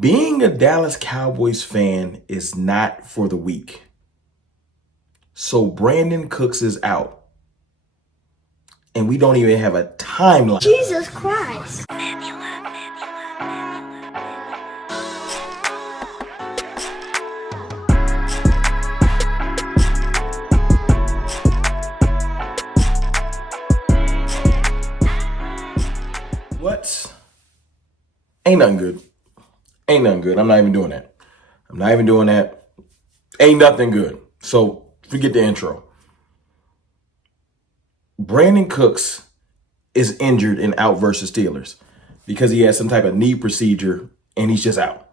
Being a Dallas Cowboys fan is not for the weak. So Brandin Cooks is out. And we don't even have a timeline. Jesus Christ. What? Ain't nothing good. Ain't nothing good. I'm not even doing that. I'm not even doing that. Ain't nothing good. So forget the intro. Brandin Cooks is injured and out versus Steelers because he has some type of knee procedure and he's just out.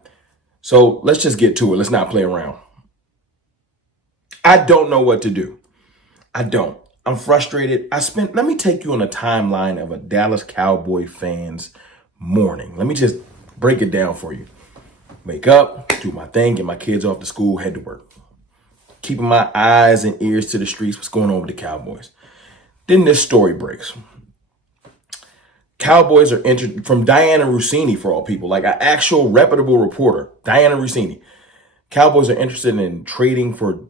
So let's just get to it. Let's not play around. I don't know what to do. I don't. I'm frustrated. Let me take you on a timeline of a Dallas Cowboy fan's morning. Let me just break it down for you. Wake up, do my thing, get my kids off to school, head to work. Keeping my eyes and ears to the streets, what's going on with the Cowboys. Then this story breaks. Cowboys are entered from Diana Rossini, for all people, like an actual reputable reporter, Diana Rossini. Cowboys are interested in trading for,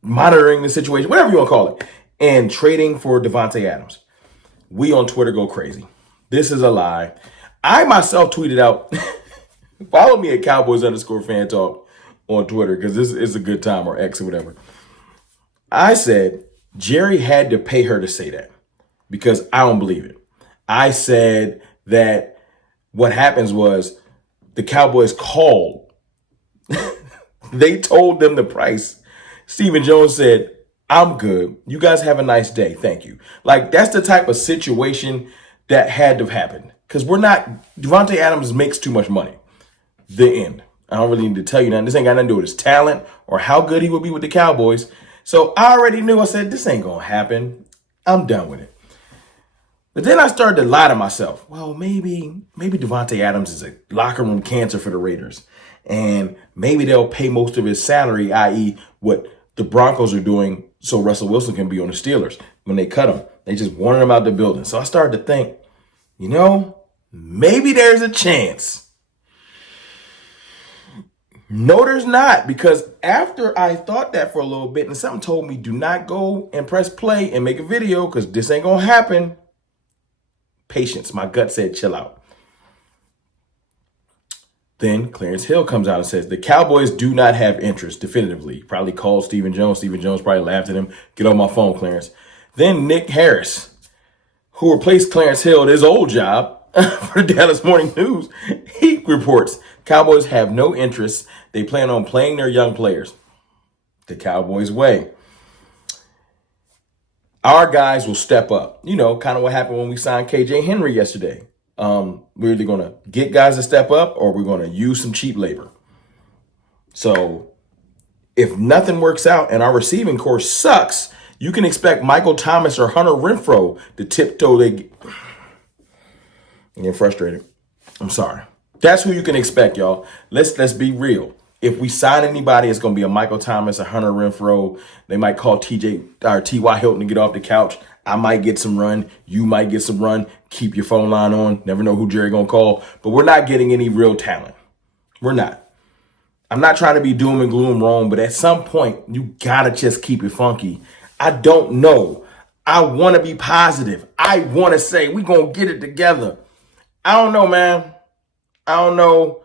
monitoring the situation, whatever you want to call it, and trading for Davante Adams. We on Twitter go crazy. This is a lie. I myself tweeted out, follow me at Cowboys_fan talk on Twitter because this is a good time, or X or whatever. I said Jerry had to pay her to say that because I don't believe it. I said that what happens was the Cowboys called. They told them the price. Stephen Jones said, I'm good. You guys have a nice day. Thank you. Like, that's the type of situation that had to have happened. Because Davante Adams makes too much money. The end. I don't really need to tell you nothing. This ain't got nothing to do with his talent or how good he would be with the Cowboys. So I already knew. I said, this ain't going to happen. I'm done with it. But then I started to lie to myself. Well, maybe Davante Adams is a locker room cancer for the Raiders. And maybe they'll pay most of his salary, i.e. what the Broncos are doing so Russell Wilson can be on the Steelers when they cut him. They just wanted him out the building. So I started to think, maybe there's a chance. No, there's not, because after I thought that for a little bit and something told me do not go and press play and make a video because this ain't going to happen. Patience. My gut said chill out. Then Clarence Hill comes out and says the Cowboys do not have interest definitively. He probably called Stephen Jones. Stephen Jones probably laughed at him. Get on my phone, Clarence. Then Nick Harris, who replaced Clarence Hill at his old job for the Dallas Morning News, he reports Cowboys have no interest. They plan on playing their young players the Cowboys way. Our guys will step up. Kind of what happened when we signed KJ Henry yesterday. We're either going to get guys to step up or we're going to use some cheap labor. So if nothing works out and our receiving core sucks, you can expect Michael Thomas or Hunter Renfrow to tiptoe. I'm getting frustrated. I'm sorry. That's who you can expect, y'all. Let's be real. If we sign anybody, it's going to be a Michael Thomas, a Hunter Renfrow. They might call T.Y. Hilton to get off the couch. I might get some run. You might get some run. Keep your phone line on. Never know who Jerry going to call. But we're not getting any real talent. We're not. I'm not trying to be doom and gloom wrong, but at some point, you got to just keep it funky. I don't know. I want to be positive. I want to say we're going to get it together. I don't know, man. I don't know.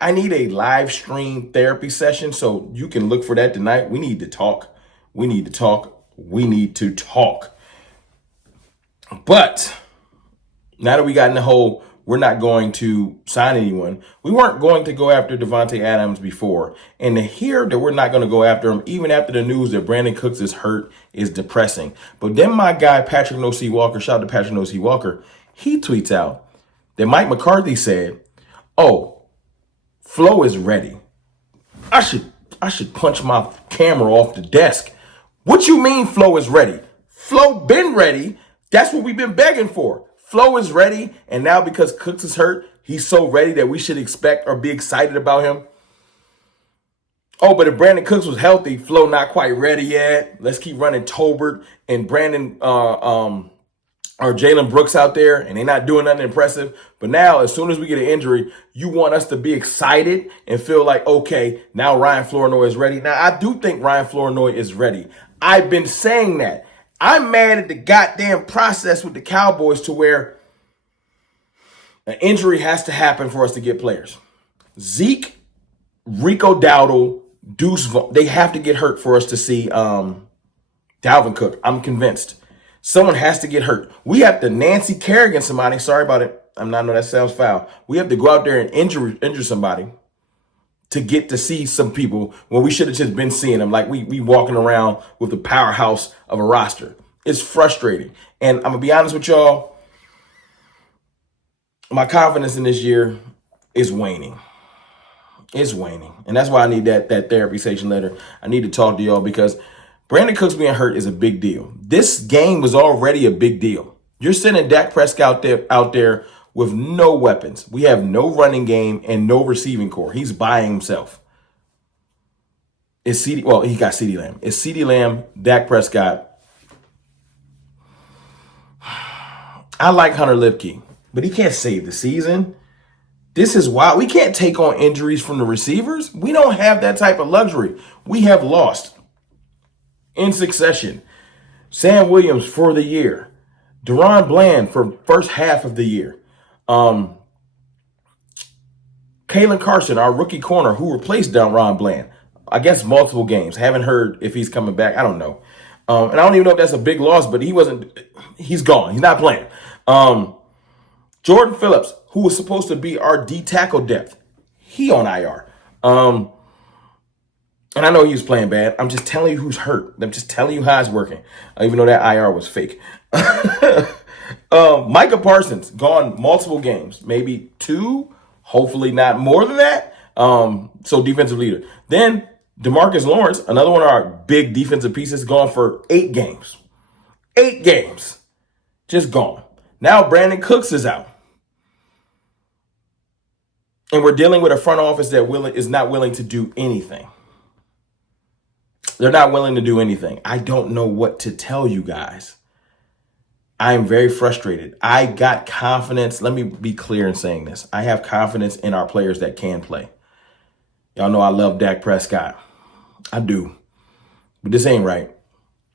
I need a live stream therapy session, so you can look for that tonight. We need to talk. We need to talk. We need to talk. But now that we got in the hole, we're not going to sign anyone. We weren't going to go after Davante Adams before. And to hear that we're not going to go after him, even after the news that Brandin Cooks is hurt, is depressing. But then my guy, Patrick No-C Walker, shout out to Patrick No-C Walker, he tweets out that Mike McCarthy said, Flo is ready. I should punch my camera off the desk. What you mean Flo is ready? Flo been ready. That's what we've been begging for. Flo is ready, and now because Cooks is hurt, he's so ready that we should expect or be excited about him. Oh, but if Brandin Cooks was healthy, Flo not quite ready yet. Let's keep running Tolbert and Brandon or Jalen Brooks out there and they're not doing nothing impressive. But now, as soon as we get an injury, you want us to be excited and feel like, okay, now Ryan Flournoy is ready. Now, I do think Ryan Flournoy is ready. I've been saying that. I'm mad at the goddamn process with the Cowboys to where an injury has to happen for us to get players. Zeke, Rico Dowdle, Deuce, they have to get hurt for us to see Dalvin Cook. I'm convinced. Someone has to get hurt. We have to Nancy Kerrigan somebody. Sorry about it. I know that sounds foul. We have to go out there and injure somebody to get to see some people when we should have just been seeing them. Like we walking around with the powerhouse of a roster. It's frustrating. And I'm going to be honest with y'all. My confidence in this year is waning. It's waning. And that's why I need that therapy session letter. I need to talk to y'all because Brandin Cooks being hurt is a big deal. This game was already a big deal. You're sending Dak Prescott out there with no weapons. We have no running game and no receiving core. He's by himself. He got CeeDee Lamb. It's CeeDee Lamb, Dak Prescott. I like Hunter Lipke, but he can't save the season. This is why we can't take on injuries from the receivers. We don't have that type of luxury. We have lost in succession. Sam Williams for the year. Deron Bland for first half of the year. Kalen Carson, our rookie corner, who replaced Deron Bland. I guess multiple games. Haven't heard if he's coming back. I don't know. And I don't even know if that's a big loss, but he's gone. He's not playing. Jordan Phillips, who was supposed to be our D tackle depth, he on IR. And I know he was playing bad. I'm just telling you who's hurt. I'm just telling you how it's working. Even though that IR was fake. Micah Parsons, gone multiple games. Maybe 2. Hopefully not more than that. So defensive leader. Then DeMarcus Lawrence, another one of our big defensive pieces, gone for 8 games. 8 games. Just gone. Now Brandin Cooks is out. And we're dealing with a front office that is not willing to do anything. They're not willing to do anything. I don't know what to tell you guys. I am very frustrated. I got confidence. Let me be clear in saying this. I have confidence in our players that can play. Y'all know I love Dak Prescott. I do. But this ain't right.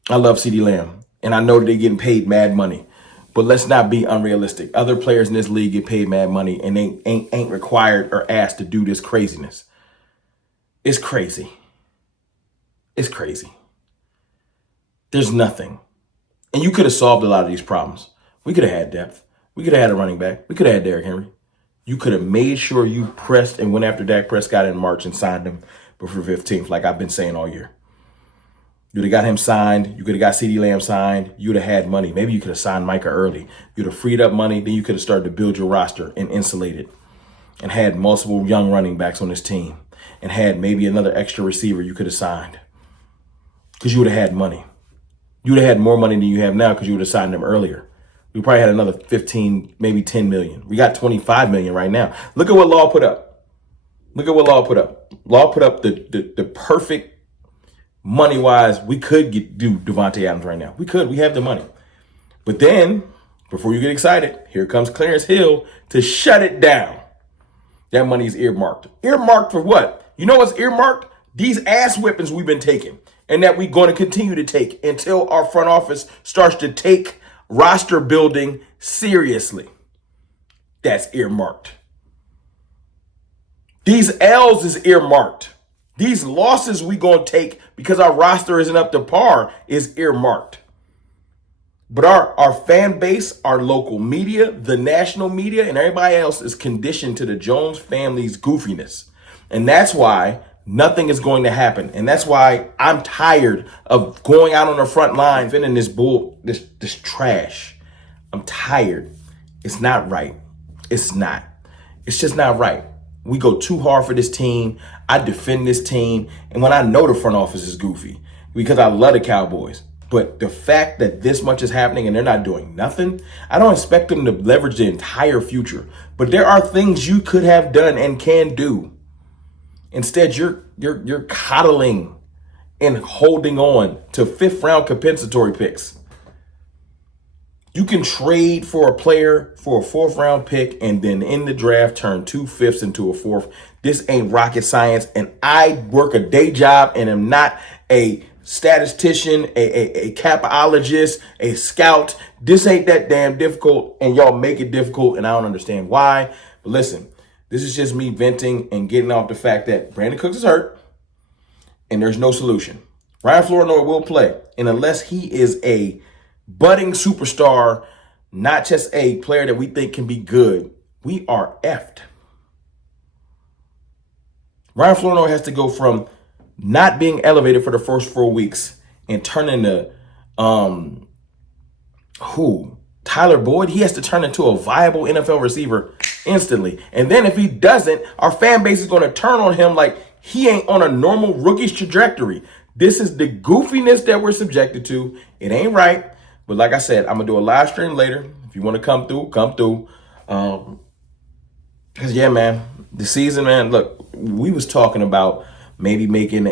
I love CeeDee Lamb. And I know that they're getting paid mad money. But let's not be unrealistic. Other players in this league get paid mad money and they ain't required or asked to do this craziness. It's crazy. It's crazy. There's nothing. And you could have solved a lot of these problems. We could have had depth. We could have had a running back. We could have had Derrick Henry. You could have made sure you pressed and went after Dak Prescott in March and signed him before 15th, like I've been saying all year. You would have got him signed. You could have got CeeDee Lamb signed. You would have had money. Maybe you could have signed Micah early. You'd have freed up money. Then you could have started to build your roster and insulate it and had multiple young running backs on this team and had maybe another extra receiver you could have signed because you would have had money. You would have had more money than you have now because you would have signed them earlier. We probably had another 15, maybe 10 million. We got 25 million right now. Look at what Law put up. Look at what Law put up. Law put up the perfect money-wise. We could do Davante Adams right now. We could. We have the money. But then, before you get excited, here comes Clarence Hill to shut it down. That money is earmarked. Earmarked for what? You know what's earmarked? These ass whippings we've been taking and that we're going to continue to take until our front office starts to take roster building seriously. That's earmarked. These L's is earmarked. These losses we going to take because our roster isn't up to par is earmarked. But our fan base, our local media, the national media, and everybody else is conditioned to the Jones family's goofiness. And that's why nothing is going to happen. And that's why I'm tired of going out on the front line, defending this trash. I'm tired. It's not right. It's not. It's just not right. We go too hard for this team. I defend this team. And when I know the front office is goofy, because I love the Cowboys. But the fact that this much is happening and they're not doing nothing, I don't expect them to leverage the entire future. But there are things you could have done and can do. Instead, you're coddling and holding on to 5th round compensatory picks. You can trade for a player for a 4th round pick and then in the draft turn 2/5 into a 4th. This ain't rocket science. And I work a day job and am not a statistician, a capologist, a scout. This ain't that damn difficult, and y'all make it difficult, and I don't understand why. But listen, this is just me venting and getting off the fact that Brandin Cooks is hurt and there's no solution. Ryan Flournoy will play, and unless he is a budding superstar, not just a player that we think can be good, we are effed. Ryan Flournoy has to go from not being elevated for the first 4 weeks and turn into Tyler Boyd. He has to turn into a viable NFL receiver instantly. And then if he doesn't, our fan base is going to turn on him like he ain't on a normal rookie's trajectory. This is the goofiness that we're subjected to. It ain't right. But like I said, I'm going to do a live stream later. If you want to come through, come through. Because, yeah, man, the season, man, look, we was talking about maybe making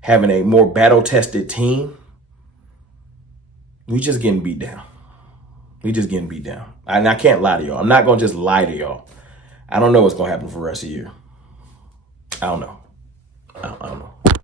having a more battle-tested team. We just getting beat down. And I can't lie to y'all. I'm not going to just lie to y'all. I don't know what's going to happen for the rest of the year. I don't know.